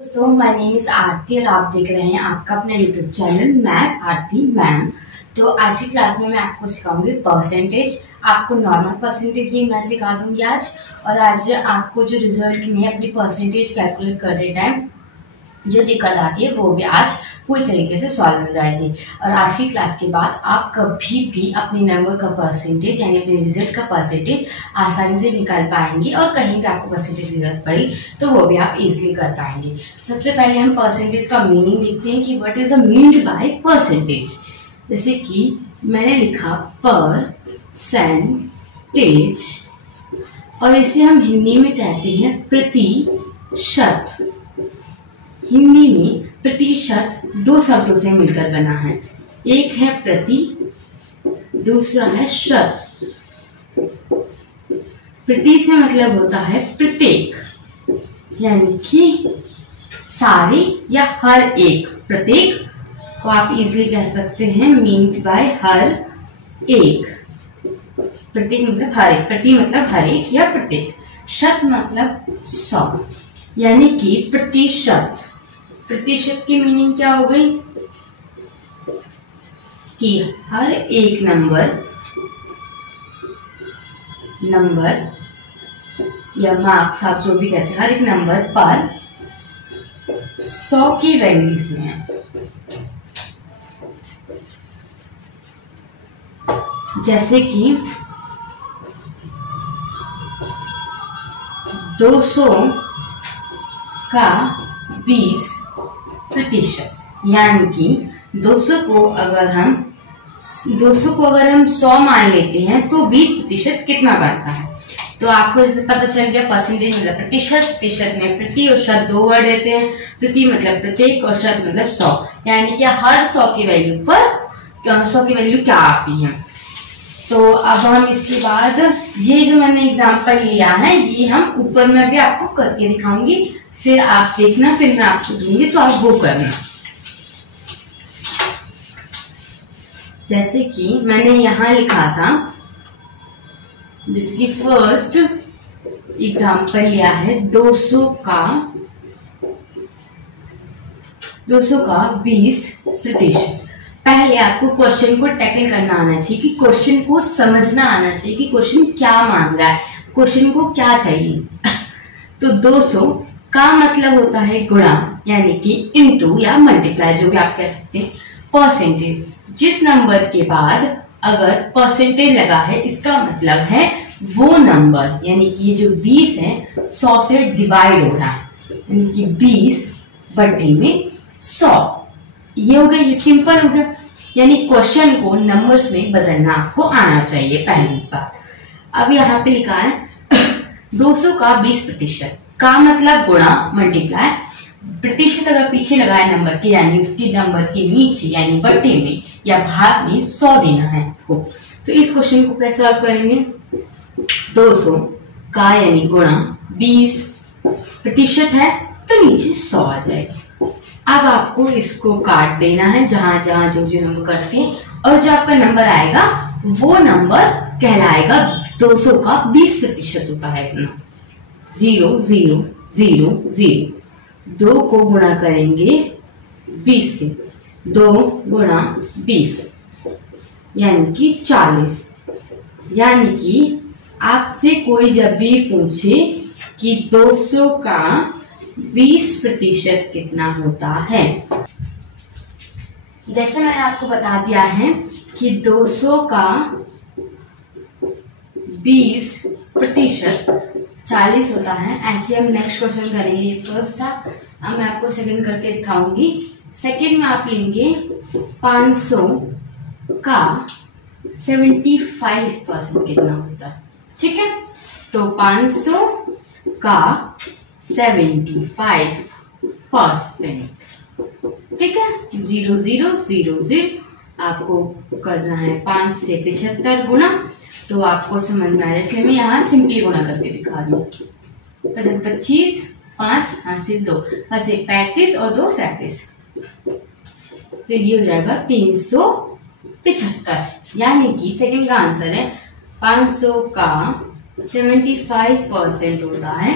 दोस्तों, my name is आरती और आप देख रहे हैं आपका अपना यूट्यूब चैनल मैथ आरती मैम। तो आज की क्लास में मैं आपको सिखाऊंगी परसेंटेज। आपको नॉर्मल परसेंटेज भी मैं सिखा दूंगी आज। और आज आपको जो रिजल्ट में अपनी परसेंटेज कैलकुलेट करते टाइम जो दिक्कत आती है वो भी आज पूरी तरीके से सॉल्व हो जाएगी। और आज की क्लास के बाद आप कभी भी अपने नंबर का परसेंटेज यानी अपने रिजल्ट का परसेंटेज आसानी से निकाल पाएंगे और कहीं भी आपको परसेंटेज की जरूरत पड़ी तो वो भी आप इजीली कर पाएंगे। सबसे पहले हम परसेंटेज का मीनिंग देखते हैं कि what is the meant by percentage. जैसे कि मैंने लिखा परसेंटेज और इसे हम हिंदी में कहते हैं प्रतिशत। हिंदी में प्रतिशत दो शब्दों से मिलकर बना है, एक है प्रति, दूसरा है शत। प्रति से मतलब होता है प्रत्येक, यानी कि सारे या हर एक। प्रत्येक को आप इजीली कह सकते हैं मीन्ड बाय हर एक। प्रत्येक मतलब हर एक, प्रति मतलब हर एक या प्रत्येक। शत मतलब 100, यानी कि प्रतिशत। प्रतिशत की मीनिंग क्या हो गई कि हर एक नंबर या मार्क्स आप जो भी कहते हैं, हर एक नंबर पर 100 की वैल्यूज में है। जैसे कि 200 का 20%, यानी कि 200 को अगर हम 100 मान लेते हैं तो 20% कितना बनता है। तो आपको इससे पता चल गया परसेंटेज मतलब प्रतिशत। प्रतिशत में प्रति और शत दो वर्ड रहते हैं। प्रति मतलब प्रत्येक और शत मतलब 100, यानी कि हर 100 की वैल्यू पर 100 की वैल्यू क्या आती है। तो अब हम इसके बाद ये जो मैंने एग्जांपल लिया है ये हम ऊपर में भी आपको करके दिखाऊंगी, फिर आप देखना, फिर मैं आपको दूंगी तो आप वो करना। जैसे कि मैंने यहां लिखा था, जिसकी फर्स्ट एग्जांपल लिया है 200 का 20%। पहले आपको क्वेश्चन को टैकल करना आना चाहिए, कि क्वेश्चन को समझना आना चाहिए कि क्वेश्चन क्या मांग रहा है, क्वेश्चन को क्या चाहिए। तो 200 का मतलब होता है गुणा, यानी कि इनटू या मल्टीप्लाई, जो भी आप कह सकते हैं। परसेंटेज, जिस नंबर के बाद अगर परसेंटेज लगा है इसका मतलब है वो नंबर, यानी कि ये जो 20 है 100 से डिवाइड हो रहा है, यानी कि 20/100। ये हो गया, ये सिंपल हो गया। यानी क्वेश्चन को नंबर्स में बदलना आपको आना चाहिए, पहली बात। अब यहाँ पे लिखा है 200 का 20% का मतलब गुणा मल्टीप्लाई। प्रतिशत अगर पीछे लगाए नंबर के, यानी उसकी नंबर के नीचे यानी बट्टे में या भाग में 100 देना है आपको। तो इस क्वेश्चन को कैसे सॉल्व करेंगे। 200 का यानी गुणा 20% है तो नीचे 100 आ जाएगा। अब आपको इसको काट देना है जहां जहां जो जो नंबर कटते हैं, और जो आपका नंबर आएगा वो नंबर कहलाएगा 200 का 20% होता है इतना। 0 0 0 0। 2 को गुणा करेंगे 20 से, 2 गुणा 20 यानी कि 40। यानी कि आपसे कोई जब भी पूछे कि 200 का 20% कितना होता है, जैसे मैंने आपको बता दिया है कि 200 का 20% 40 होता है। ऐसे हम नेक्स्ट क्वेश्चन करेंगे। ये फर्स्ट था, अब मैं आपको सेकंड करके दिखाऊंगी। सेकंड में आप लेंगे 500 का 75% कितना होता है, ठीक है। तो 500 का 75%, ठीक है। 0 0 0 0 आपको करना है 5 से 75 गुना, तो आपको समझ में आ जाए, इसलिए मैं यहाँ सिंपली गुणा करके दिखा रही हूँ। 25 5 से 2 से 35 और 2 37, तो ये हो जाएगा 375। यानी कि सेकंड का आंसर है 500 का 75% होता है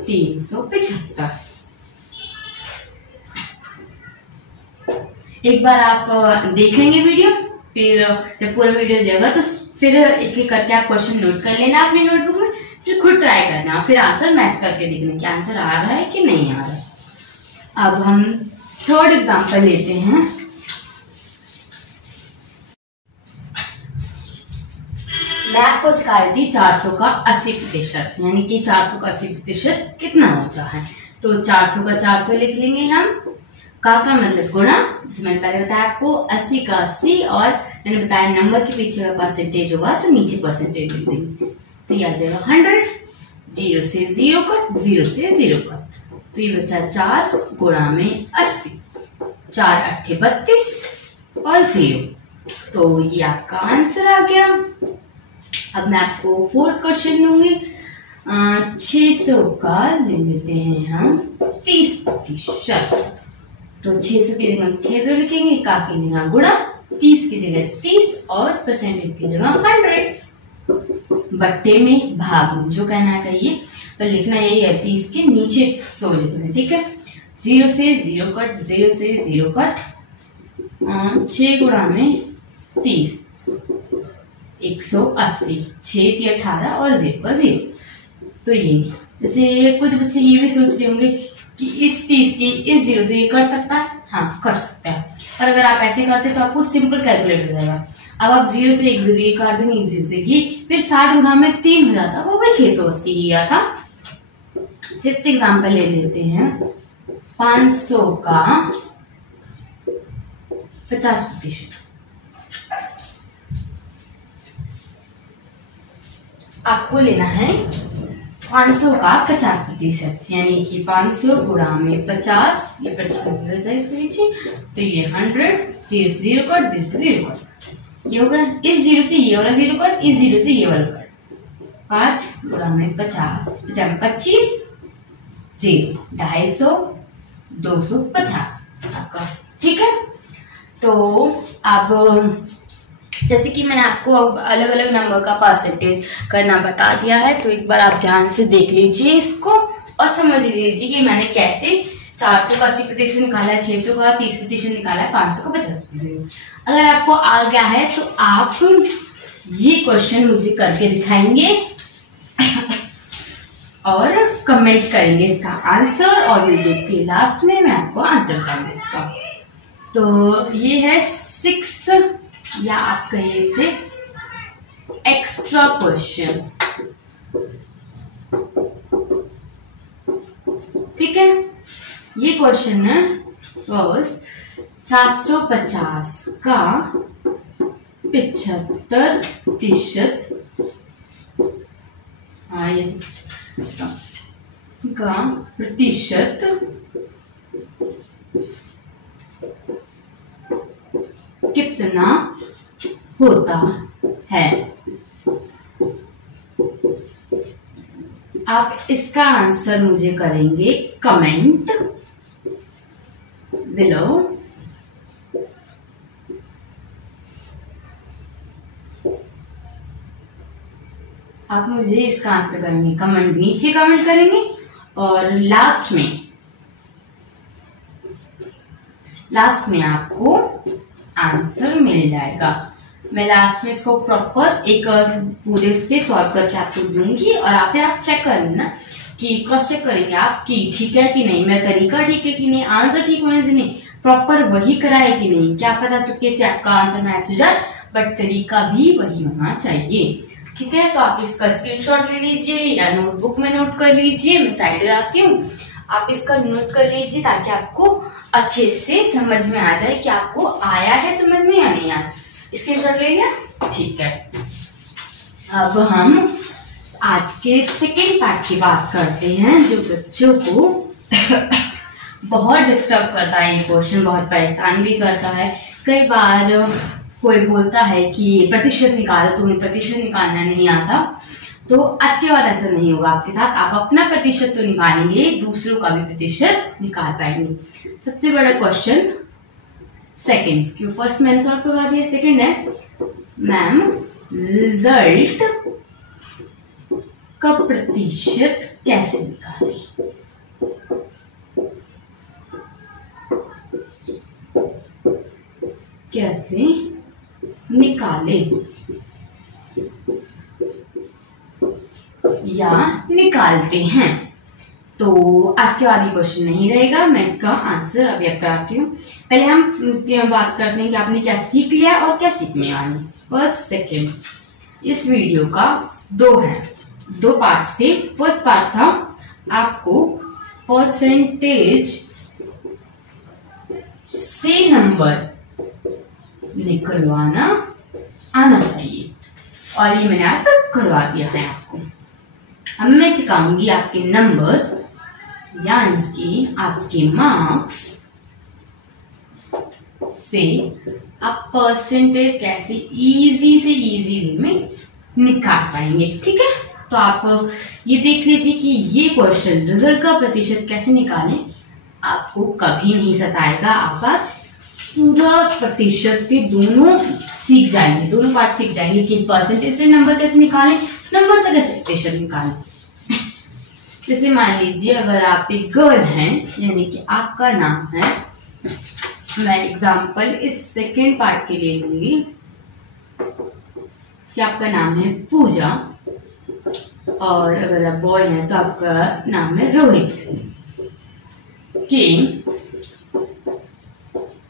375। एक बार आप देख लेंगे वीडियो, फिर जब पूरा वीडियो जाएगा तो फिर एक एक करके आप क्वेश्चन नोट कर लेना अपनी नोटबुक में, फिर खुद ट्राई करना, फिर आंसर मैच करके देखना कि आंसर आ रहा है कि नहीं आ रहा है। अब हम थर्ड एग्जांपल लेते हैं। मैं आपको सिखा रही थी 400 का 80%, यानी कि 400 का 80% कितना होता है। तो 400 का 400 लिख लेंगे हम, का मतलब गुणा, जैसे मैंने पहले बताया आपको 80 का 80, और मैंने बताया नंबर के पीछे का परसेंटेज होगा तो नीचे परसेंटेज लिख देंगे, तो ये आ जाएगा 100। 0 से 0 कट, 0 से 0 कट, तो ये बचा 4 गुणा में 80, 4 8 32 और 0, तो ये आपका आंसर आ गया। अब मैं आपको फोर्थ क्वेश्चन दूंगी। 600 का ले लेते हैं हम 30%, तो 600 की जगह 600 लिखेंगे, का की जगह गुणा, 30 की जगह 30 और परसेंटेज की जगह 100, बट्टे में भाग में, जो कहना है कहिए, तो लिखना यही है 30 के नीचे 100 लिखना, ठीक है। 0 से 0 कट, 0 से 0 कट, 6 गुणा में 30, 180, 6 × 18 और 0 का 0, तो ये जैसे कुछ बच्चे ये भी सोच रहे होंगे कि इस 30 की इस 0 से ये कर सकता है, हाँ कर सकता है, पर अगर आप ऐसे करते तो आपको सिंपल कैलकुलेट हो जाएगा। अब आप 0 से 1 0 ये काट देंगे, 1 0 से ये, फिर 60 गुणा में 3 हो जाता, वो भी 680 ही आया था। फिफ्थ एग्जाम्पल ले लेते हैं। 500 का 50%, आपको लेना है 500 का 50%, यानी कि 500 गुणा में 50, ये प्रतिशत इसके नीचे, तो ये 100, 0 से 0 कट, 0 से 0 कट, ये होगा इस 0 से ये वाला 0 कट, इस 0 से ये वाला कट, 5 गुणा में 50, 25, 0, 250, 250 आपका, ठीक है। तो अब जैसे कि मैंने आपको अब अलग अलग नंबर का परसेंटेज करना बता दिया है, तो एक बार आप ध्यान से देख लीजिए इसको और समझ लीजिए कि मैंने कैसे 400 का 80% निकाला है, 600 का 30% निकाला है, 500 का 50%। अगर आपको आ गया है तो आप ये क्वेश्चन मुझे करके दिखाएंगे और कमेंट करेंगे इसका आंसर, और वीडियो के लास्ट में मैं आपको आंसर बताऊंगी इसका। तो ये है 6, या आप कहिए इसे एक्स्ट्रा क्वेश्चन, ठीक है। ये क्वेश्चन है बस 750 का 75%, का प्रतिशत कितना होता है। आप इसका आंसर मुझे करेंगे कमेंट बिलो। आप मुझे इसका आंसर करेंगे कमेंट, नीचे कमेंट करेंगे, और लास्ट में आपको आंसर मिल जाएगा। मैं लास्ट में इसको प्रॉपर एक पूरे उस पे सॉल्व करके आपको दूंगी, और आप चेक कर लेना कि क्रॉस चेक करेंगे आप कि ठीक है कि नहीं, मेरा तरीका ठीक है कि नहीं, आंसर ठीक होने से नहीं, प्रॉपर वही करा है कि नहीं। क्या पता तो कैसे आपका आंसर मैच हो जाए, बट तरीका भी वही होना चाहिए, ठीक है। तो आप इसका स्क्रीनशॉट ले लीजिए या नोटबुक में नोट कर लीजिए, मैं साइड में आती हूँ, आप इसका नोट कर लीजिए ताकि आपको अच्छे से समझ में आ जाए कि आपको आया है समझ में या नहीं आया। स्क्रीनशॉट ले लिया, ठीक है। अब हम आज के सेकेंड पार्ट की बात करते हैं, जो बच्चों को बहुत डिस्टर्ब करता है, ये क्वेश्चन बहुत परेशान भी करता है। कई बार कोई बोलता है कि प्रतिशत निकालो, तो उन्हें प्रतिशत निकालना नहीं आता, तो आज के बाद ऐसा नहीं होगा आपके साथ। आप अपना प्रतिशत तो निकालेंगे, दूसरों का भी प्रतिशत निकाल पाएंगे। सबसे बड़ा क्वेश्चन सेकंड, क्यों फर्स्ट मैंने सॉल्व करवा दिया, सेकंड है मैम रिजल्ट का प्रतिशत कैसे निकालें। कैसे निकाले या निकालते हैं। तो आज के बाद ये क्वेश्चन नहीं रहेगा, मैं इसका आंसर अभी अब कराती हूँ। पहले हम बात करते हैं कि आपने क्या सीख लिया और क्या सीखने वाले। फर्स्ट सेकेंड, इस वीडियो का दो पार्ट्स थे। फर्स्ट पार्ट था आपको परसेंटेज से नंबर निकलवाना आना चाहिए, और ये मैंने आप करवा दिया है आपको। अब मैं सिखाऊंगी आपके नंबर यानी कि आपके मार्क्स से आप परसेंटेज कैसे इजी से इजी वे में निकाल पाएंगे। ठीक है, तो आप ये देख लीजिए कि ये क्वेश्चन रिजल्ट का प्रतिशत कैसे निकालें आपको कभी नहीं सताएगा। आप आज पूरा प्रतिशत के दोनों सीख जाएंगे, दोनों पार्ट सीख जाएंगे कि परसेंटेज से नंबर कैसे निकालें, नंबर से कैसे प्रतिशत निकालें। जैसे मान लीजिए अगर आप एक गर्ल हैं, यानी कि आपका नाम है, मैं एग्जांपल इस सेकेंड पार्ट के लिए लूंगी कि आपका नाम है पूजा, और अगर आप बॉय हैं तो आपका नाम है रोहित। कि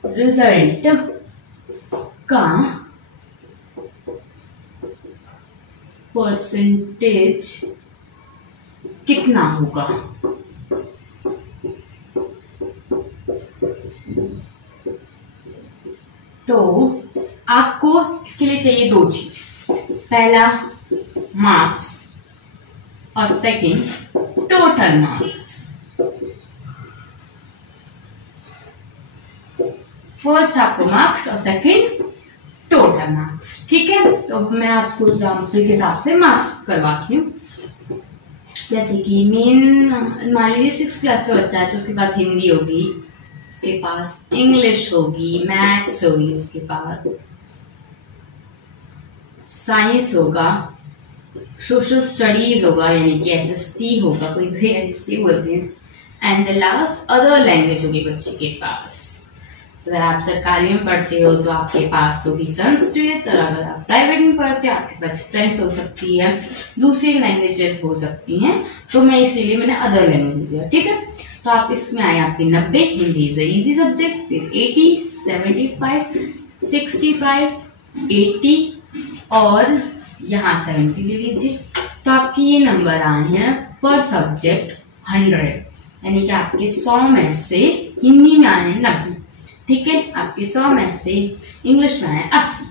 रिजल्ट का परसेंटेज कितना होगा। तो आपको इसके लिए चाहिए दो चीज, पहला मार्क्स और सेकंड टोटल मार्क्स। फर्स्ट आपको मार्क्स और सेकंड टोटल मार्क्स। ठीक है, तो मैं आपको एग्जाम्पल के हिसाब से मार्क्स करवाती हूँ। जैसे कि मान लीजिए 6th क्लास का बच्चा है तो उसके पास हिंदी होगी, उसके पास इंग्लिश होगी, मैथ्स होगी, उसके पास साइंस होगा, सोशल स्टडीज होगा यानी कि SST होगा, कोई SST बोलते हैं, and the last other language होगी बच्चे के पास। अगर आप सरकारी में पढ़ते हो तो आपके पास होगी संस्कृत, और अगर आप प्राइवेट में पढ़ते हो आपके पास फ्रेंच हो सकती है, दूसरी लैंग्वेजेस हो सकती हैं। तो मैं इसीलिए मैंने अदर लैंग्वेज दिया। ठीक है, तो आप इसमें आए आपकी 90, हिंदी इज इजी सब्जेक्ट, फिर 80, 75, 65, 80 और यहाँ 70 ले लीजिए। तो आपके ये नंबर आए हैं पर सब्जेक्ट 100, यानी कि आपके 100 में से हिंदी में आए हैं 90। ठीक है, आपके 100 में से इंग्लिश में आए 80,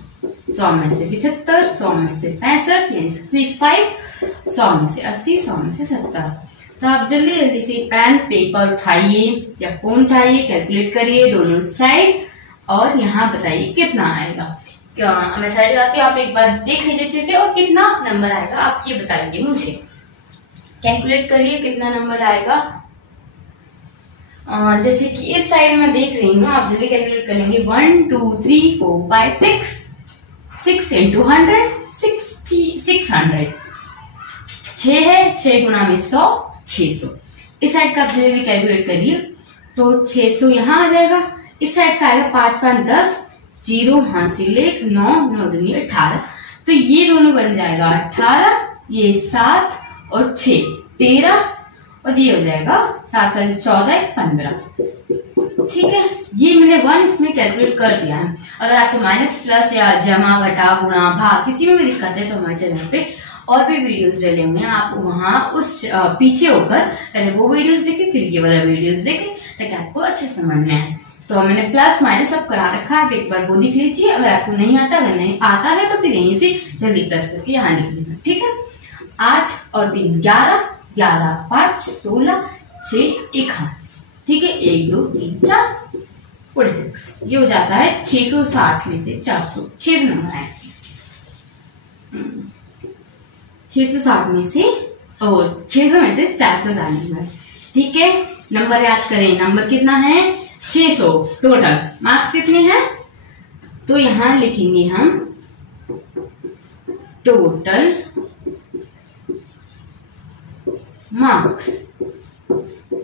100 में से 75, 100 में से 65 यानी 65, 100 में से 80, 100 में से 70। तो आप जल्दी जल्दी से पेन पेपर उठाइए या फोन उठाइए, कैलकुलेट करिए दोनों साइड और यहाँ बताइए कितना आएगा। मैं साइड लगाती हूँ, आप एक बार देख लीजिए अच्छे से, और कितना नंबर आएगा आप ये बताइए मुझे। कैलकुलेट करिए कितना नंबर आएगा। जैसे कि इस साइड में देख रही हूँ, आप जल्दी कैलकुलेट करेंगे। 1 2 3 4 5 6 6 into 100 600। 6 है, 6 गुना में 100 600। इस साइड का आप जल्दी कैलकुलेट करिए तो 600 यहाँ आ जाएगा। इस साइड का आएगा 5 5 10, 0 हासिल 1, 9 9 दूनी 18। तो ये दोनों बन जाएगा 18, ये 7 और 6 13, और ये हो जाएगा 7 7 14 15। ठीक है, ये मैंने 1 इसमें कैलकुलेट कर दिया है। अगर आपको माइनस प्लस या जमा घटा गुणा भाग किसी में भी दिक्कत है तो हमारे चैनल पे और भी वीडियोस डले हुए हैं, आप वहां उस पीछे होकर पहले वो वीडियोस देखें फिर ये वाला वीडियोस देखें ताकि आपको अच्छे समझ में आए। तो मैंने प्लस माइनस सब करा रखा है, आप एक बार वो देख लीजिए। अगर आपको नहीं आता, अगर नहीं आता है तो फिर यहीं से जल्दी प्लस करके यहाँ लिख देना। ठीक है, 8 और 3 11, 11 5 16 6 1 हाथ। ठीक है, 1 2 3 4 46। ये हो जाता है 660 में से 400, 6 नंबर है 660 में से, और 600 में से 400 नंबर। ठीक है, नंबर याद करें, नंबर कितना है 600। टोटल मार्क्स कितने हैं, तो यहां लिखेंगे हम टोटल मार्क्स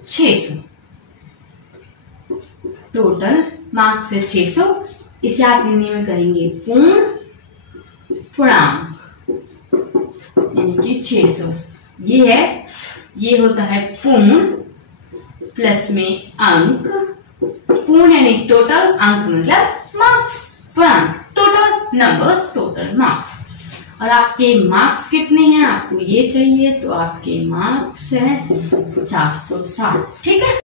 600। टोटल मार्क्स है 600, इसे आप हिंदी में कहेंगे पूर्ण पूर्णांक, यानी कि 600। ये होता है पूर्ण प्लस में अंक, पूर्ण यानी टोटल, अंक मतलब मार्क्स, पूर्णांक टोटल नंबर्स, टोटल मार्क्स। और आपके मार्क्स कितने हैं आपको ये चाहिए, तो आपके मार्क्स हैं 460। ठीक है,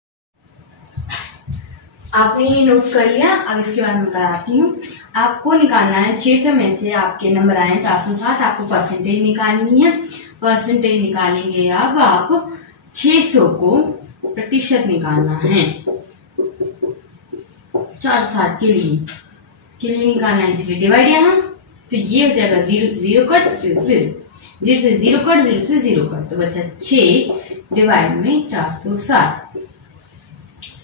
आपने ये नोट कर लिया। अब इसके बाद मैं कराती हूँ। आपको निकालना है 600 में से आपके नंबर आए 460, आपको परसेंटेज निकालनी है। परसेंटेज निकालेंगे, अब आप 600 को प्रतिशत निकालना है 460 के लिए निकालना है, इसलिए डिवाइड यहाँ, तो ये हो जाएगा 0 से 0 कट, 0 से 0 कट, 0 से 0 कट, तो बचा 6 डिवाइड में 460।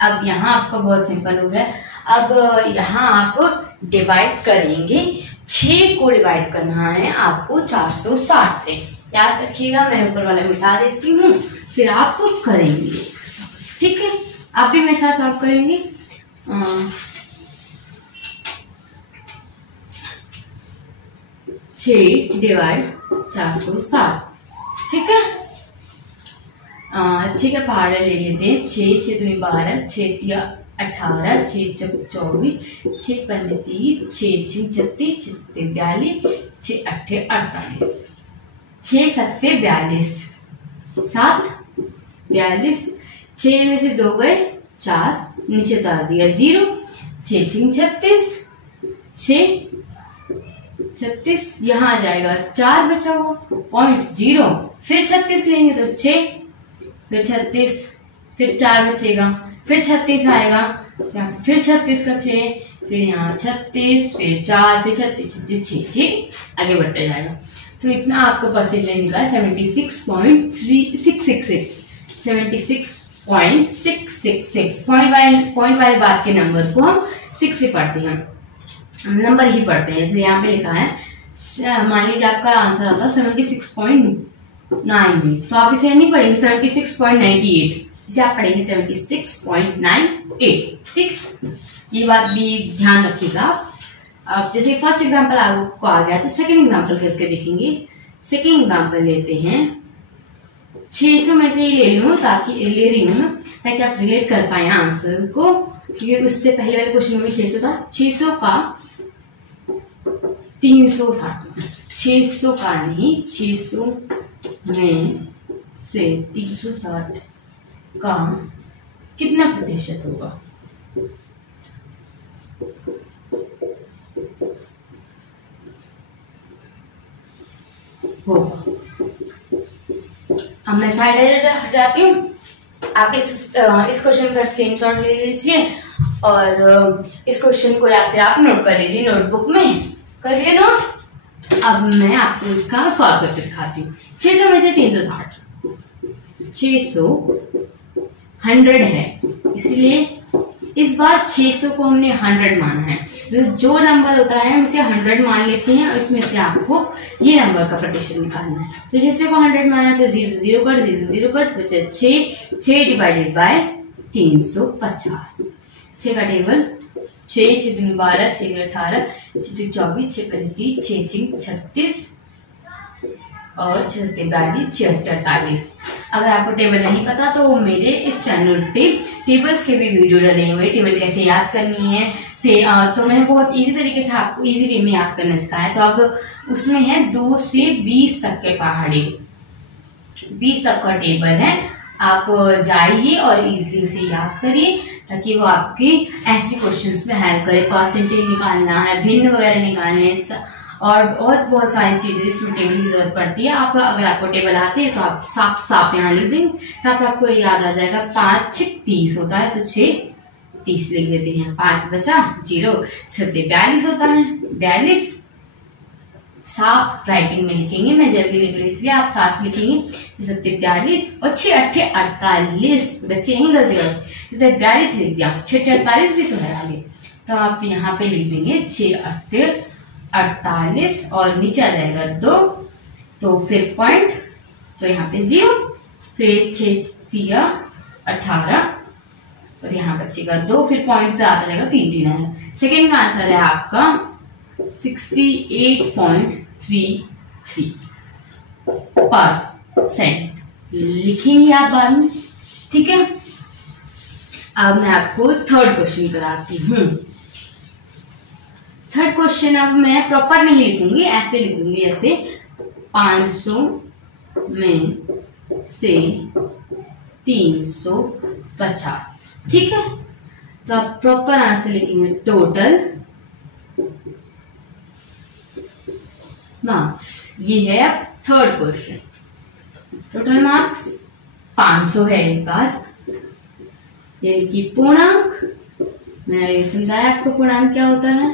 अब यहाँ आपका बहुत सिंपल हो गया। अब यहाँ आप डिवाइड करेंगे, 6 को डिवाइड करना है आपको 460 से। याद रखिएगा, मैं ऊपर वाला मिटा देती हूँ, फिर आप करेंगे। ठीक है, आप भी मेरे साथ सॉल्व करेंगे। 6 डिवाइड 460। ठीक है, 6 का पहाड़ा ले लेते हैं। 6 6 दूनी 12, 6 तिया 18, 6 चौक 24, 6 पंजे 30, 6 छः 36, 6 सत्ते 42, 6 अट्ठे 48, 6 सत्ते 42, 7 42, 6 में से 2 गए 4, नीचे उतार दिया 0, 6 छः 36, 6 36, यहाँ आ जाएगा 4 बचा हुआ पॉइंट 0, फिर 36 लेंगे तो 6, फिर 36, फिर 4 बचेगा, फिर 36 आएगा, फिर 36 का 6, फिर यहाँ 36, फिर 4, फिर 36, 36, 6 आगे बढ़ते जाएगा। तो इतना आपको परसेंटेज निकला 76.666, 76.666। पॉइंट वाली बात के नंबर को हम 6 से पढ़ते हैं, नंबर ही पढ़ते हैं, इसलिए यहाँ पे लिखा है। मान लीजिए आपका आंसर आता है 76.98, तो आप इसे नहीं पढ़ेंगे 76.98, इसे आप पढ़ेंगे 76.98। ठीक, ये बात भी ध्यान रखिएगा। अब जैसे फर्स्ट एग्जांपल आपको आ गया, तो सेकंड एग्जांपल करके देखेंगे। सेकंड एग्जांपल लेते हैं, 600 में से ही ले रही हूँ ताकि आप रिलेट कर पाए आंसर को, क्योंकि उससे पहले वाले क्वेश्चन में भी 600 था। 600 का 360, 600 का नहीं, 600 में से 360 का कितना प्रतिशत होगा? अब मैं साइड हट जाती हूँ। आप इस क्वेश्चन का स्क्रीनशॉट ले लीजिए और इस क्वेश्चन को या फिर आप नोट कर लीजिए, नोटबुक में करिए नोट। अब मैं आपको इसका सॉल्व करके दिखाती हूँ। 600 में से 360, 600 100 है, इसलिए इस बार 600 को हमने 100 माना है। तो जो नंबर होता है हम इसे 100 मान लेते हैं और इसमें से आपको ये नंबर का प्रतिशत निकालना है। तो 600 को 100 माना तो 0 से 0 कट, 0 से 0 कट, बचे 6 डिवाइडेड बाय 350। 6 का टेबल 6 6 दूनी 12, 6 18, 6 24, 6 25, 6 36 और 6 42, 6 48। अगर आपको टेबल नहीं पता तो मेरे इस चैनल पे टेबल्स के भी वीडियो डले हुए, टेबल कैसे याद करनी है, तो मैंने बहुत इजी तरीके से आपको इजी वे में याद करना सिखाया। तो अब उसमें है 2 से 20 तक के पहाड़े, 20 तक का टेबल है। आप जाइए और इजीली उसे याद करिए ताकि वो आपके ऐसे क्वेश्चंस में हेल्प करे। परसेंटेज निकालना है, भिन्न वगैरह निकालने और बहुत सारी चीजें इसमें टेबल की जरूरत पड़ती है। आप अगर आपको टेबल आती है तो आप साफ यहाँ लिख देंगे, साथ आपको याद आ जाएगा। 5 6 30 होता है तो 6 30 लिख देते हैं। 5 बचा 0, 7 42 होता है, 42 साफ राइटिंग में लिखेंगे, मैं जल्दी लिख रही हूँ इसलिए आप साफ लिखेंगे। 7 42 और 6 8 48, बच्चे यही गलती करते, 42 लिख दिया, 6 48 भी तो है आगे, तो आप यहाँ पे लिख देंगे 6 8 48 और नीचे आ जाएगा 2, तो फिर पॉइंट, तो यहाँ पे 0, फिर 6 3 18, और यहाँ बचेगा 2, फिर पॉइंट से आता रहेगा 3 है। सेकेंड का आंसर है आपका 68.33%। लिखेंगे आप बाद में, ठीक है। अब मैं आपको थर्ड क्वेश्चन कराती हूँ। थर्ड क्वेश्चन अब मैं प्रॉपर नहीं लिखूंगी, ऐसे लिखूंगी जैसे 500 में से 350, ठीक है। तो आप प्रॉपर आंसर लिखेंगे टोटल मार्क्स। ये है अब थर्ड क्वेश्चन। टोटल मार्क्स 500 है एक बार, यानी कि पूर्णांक, मैंने ये समझाया आपको पूर्णांक क्या होता है,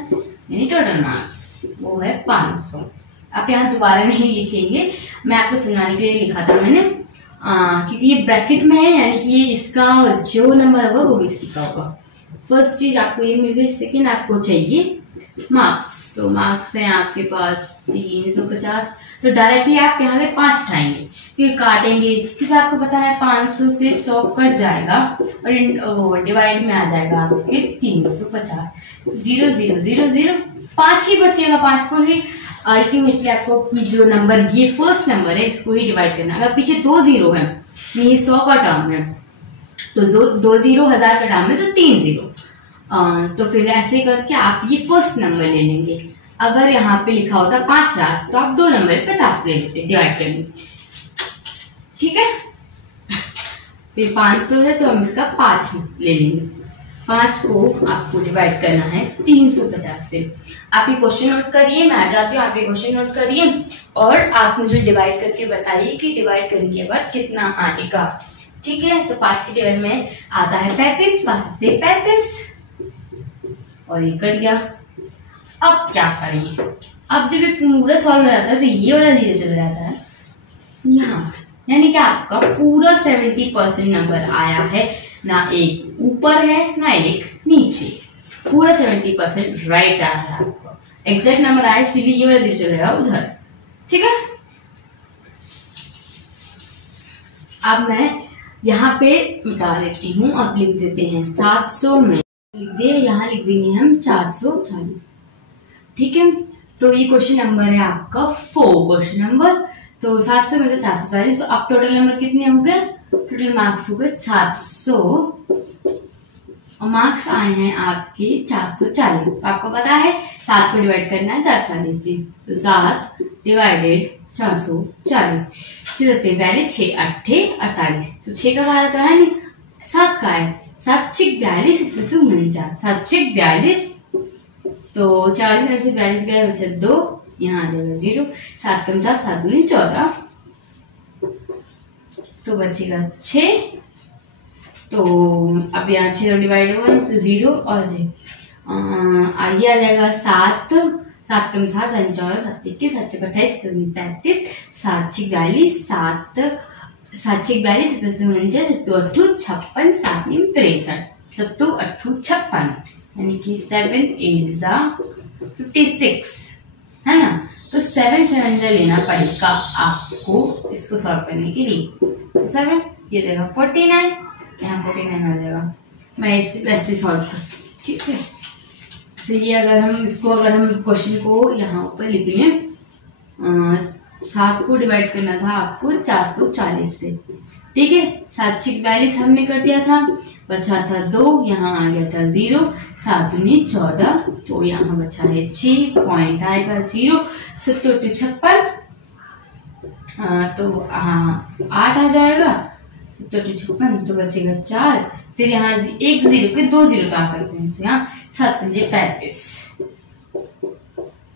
यानी टोटल मार्क्स वो है 500। आप यहाँ दोबारा नहीं लिखेंगे, मैं आपको समझाने के लिए लिखा था मैंने, क्योंकि ये ब्रैकेट में है, यानी कि ये इसका जो नंबर होगा वो भी इसी का होगा। फर्स्ट चीज आपको ये मिल गई। सेकेंड आपको चाहिए मार्क्स, तो मार्क्स है आपके पास 350। तो डायरेक्टली आप यहाँ से 5 उठाएंगे, फिर काटेंगे, क्योंकि आपको पता है 500 से 100 कट जाएगा और डिवाइड में आ जाएगा आपके 350। 0 0 0 0 5 ही बचेगा, 5 को ही अल्टीमेटली आपको जो नंबर, ये फर्स्ट नंबर है, इसको ही डिवाइड करना है। अगर पीछे 2 0 है, ये 100 का टर्म है, तो 2 0 1000 का टर्म है, तो 3 0। तो फिर ऐसे करके आप ये फर्स्ट नंबर ले लेंगे। अगर यहाँ पे लिखा होता 5000, तो आप 2 नंबर 50 ले लेते, डिवाइड करने, ठीक है। फिर 500 है तो हम इसका 5 ले लेंगे। 5 को आपको डिवाइड करना है 350 से। आप ये क्वेश्चन नोट करिए, मैं आ जाती हूँ, आप ये क्वेश्चन नोट करिए और आप मुझे डिवाइड करके बताइए कि डिवाइड करने के बाद कितना आएगा, ठीक है। तो 5 के टेबल में आता है 35, 35 और ये कट गया। अब क्या करेंगे, अब जब ये पूरा सॉल्व हो जाता है तो ये वाला धीरे चला जाता है यहाँ, यानी कि आपका पूरा 70% नंबर आया है, ना एक ऊपर है ना एक नीचे, पूरा 70% राइट आ रहा है आपको। एग्जैक्ट नंबर आया, इसलिए ये वाला धीरे चलेगा उधर, ठीक है। अब मैं यहाँ पे मिटा लेती हूँ, अब लिख देते हैं 700 में, लिख दे, यहाँ लिख देंगे हम 440, ठीक है। तो ये क्वेश्चन नंबर है आपका 4 क्वेश्चन नंबर। तो 700 में से 440, तो अब टोटल नंबर कितने हो गए, टोटल मार्क्स हो गए 700 और मार्क्स आए हैं आपके 440। आपको पता है 7 को डिवाइड करना है 440 से, तो 7 डिवाइडेड 440, 6 42 6 8 48, तो 6 का बाहर तो है नहीं, 7 का है, 7 6 42 49, 7 6 42, तो 40 में से 42 गए बचे 2, यहाँ आ जाएगा 0, 7 कम 7 7 दूनी 14, तो बचेगा 6। तो अब यहाँ 6 डिवाइड हुआ तो 0 और आगे आ जाएगा 7, 7 कम 7 7 14, 7 21, 7 6 28, 35, 7 6 42, 7 6 42, 7 49, 7 8 56, 7 9 63, 7 8 56, यानी कि 7 8 56 है ना। तो 7 7 लेना पड़ेगा आपको इसको सॉल्व करने के लिए। तो 7 ये देगा 49, यहाँ 49 आ जाएगा। मैं इसे वैसे सॉल्व करती हूँ, ठीक है। तो ये अगर हम इसको, अगर हम क्वेश्चन को यहाँ ऊपर लिख लें, 7 को डिवाइड करना था आपको 440 से, ठीक है। 7 6 42 हमने कर दिया था, बचा था 2, यहाँ आ गया था 0, 7 9 14, तो यहाँ बचा है 6, पॉइंट आएगा 0, 7 8 56, तो 8 आ जाएगा, 7 8 56, तो बचेगा 4, फिर यहाँ एक 0 के 2 0 तो आ करते हैं, तो यहाँ 7 5 35,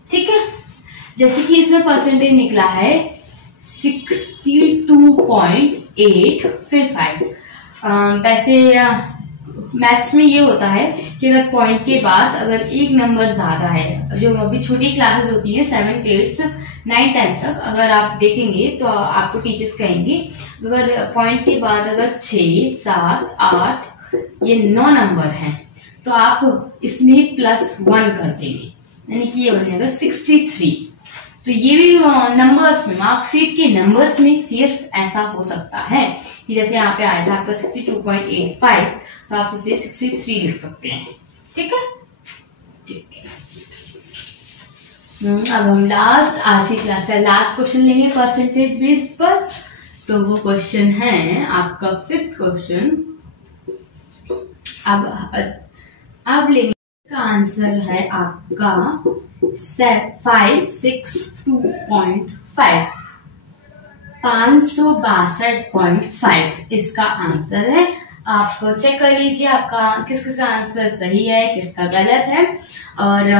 ठीक है। जैसे कि इसमें परसेंटेज निकला है 62.8 फिर 5। वैसे मैथ्स में ये होता है कि अगर पॉइंट के बाद अगर एक नंबर ज्यादा है, जो अभी छोटी क्लासेस होती है 7th 8th 9th 10th तक, अगर आप देखेंगे तो आपको टीचर्स कहेंगे अगर पॉइंट के बाद अगर 6 7 8 ये 9 नंबर हैं तो आप इसमें +1 कर देंगे, यानी कि ये बन जाएगा 63। तो ये भी नंबर्स में, मार्कशीट के नंबर्स में सिर्फ ऐसा हो सकता है कि जैसे यहाँ पे आया था आपका 62.85, तो आप इसे 63 लिख सकते हैं। ठीक है, ठीक है। अब हम लास्ट आज की क्लास का लास्ट क्वेश्चन लेंगे परसेंटेज बेस पर। तो वो क्वेश्चन है आपका 5th क्वेश्चन। अब लेंगे, इसका आंसर है आपका 562.5, 562.5 इसका आंसर है। आप चेक कर लीजिए आपका किसका आंसर सही है, किसका गलत है। और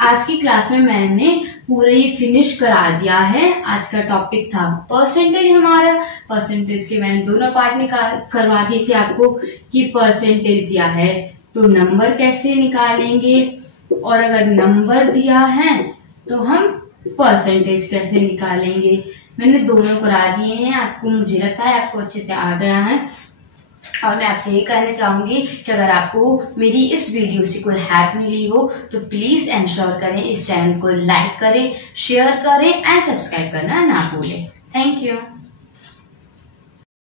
आज की क्लास में मैंने पूरा ये फिनिश करा दिया है। आज का टॉपिक था परसेंटेज हमारा। परसेंटेज के मैंने दोनों पार्ट करवा दिए थे आपको कि परसेंटेज दिया है तो नंबर कैसे निकालेंगे, और अगर नंबर दिया है तो हम परसेंटेज कैसे निकालेंगे। मैंने दोनों करा दिए हैं आपको, मुझे लगता है आपको अच्छे से आ गया है। और मैं आपसे ये कहना चाहूंगी कि अगर आपको मेरी इस वीडियो से कोई हेल्प मिली हो तो प्लीज एंश्योर करें इस चैनल को लाइक करें, शेयर करें एंड सब्सक्राइब करना ना भूलें। Thank you.